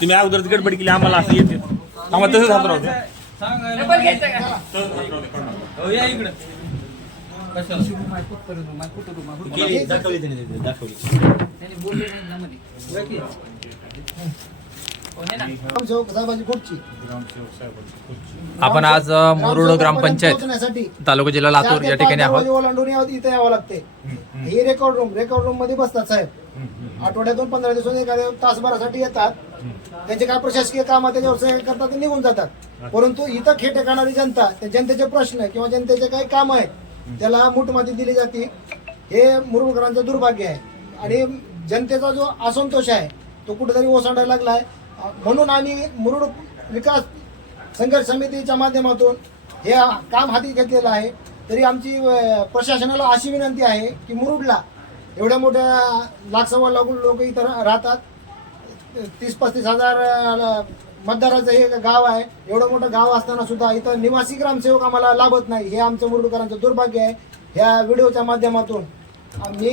तुम्ही अगोदर गडबड केली आम्हाला असं येते. आम्हाला तसंच हात राहू द्या. डबल घ्यायचं का या इकडं केली, दाखवली आपण आज मुरुड ग्रामपंचायत तालुका जिल्हा लातूर या ठिकाणी आहोत. इथे यावं लागते ही रेकॉर्ड रूम रेकॉर्ड रूममध्ये बसतात साहेब. आठवड्यातून पंधरा दिवसांनी एखाद्या तासभरासाठी येतात. त्यांचे काय प्रशासकीय काम त्याच्यावर सह्या करतात ते निघून जातात. परंतु इथं खेटे खाणारी जनता त्या जनतेचे प्रश्न किंवा जनतेचे काही काम आहेत त्याला मूठमाती दिली जाते. हे मुरुडकरांचं दुर्भाग्य आहे. आणि जनतेचा जो असंतोष आहे तो कुठेतरी ओसांडायला लागलाय. म्हणून आम्ही मुरुड विकास संघर्ष समितीच्या माध्यमातून हे काम हाती घेतलेलं आहे. तरी आमची प्रशासनाला अशी विनंती आहे की मुरुडला एवढ्या मोठ्या लाख सव्वा लाख लोक इथं राहतात. तीस पस्तीस हजार मतदाराचं हे गाव आहे. एवढं मोठं गाव असताना सुद्धा इथं निवासी ग्रामसेवक आम्हाला लाभत नाही. हे आमचं मुरुडकरांचं दुर्भाग्य आहे. ह्या व्हिडिओच्या माध्यमातून मी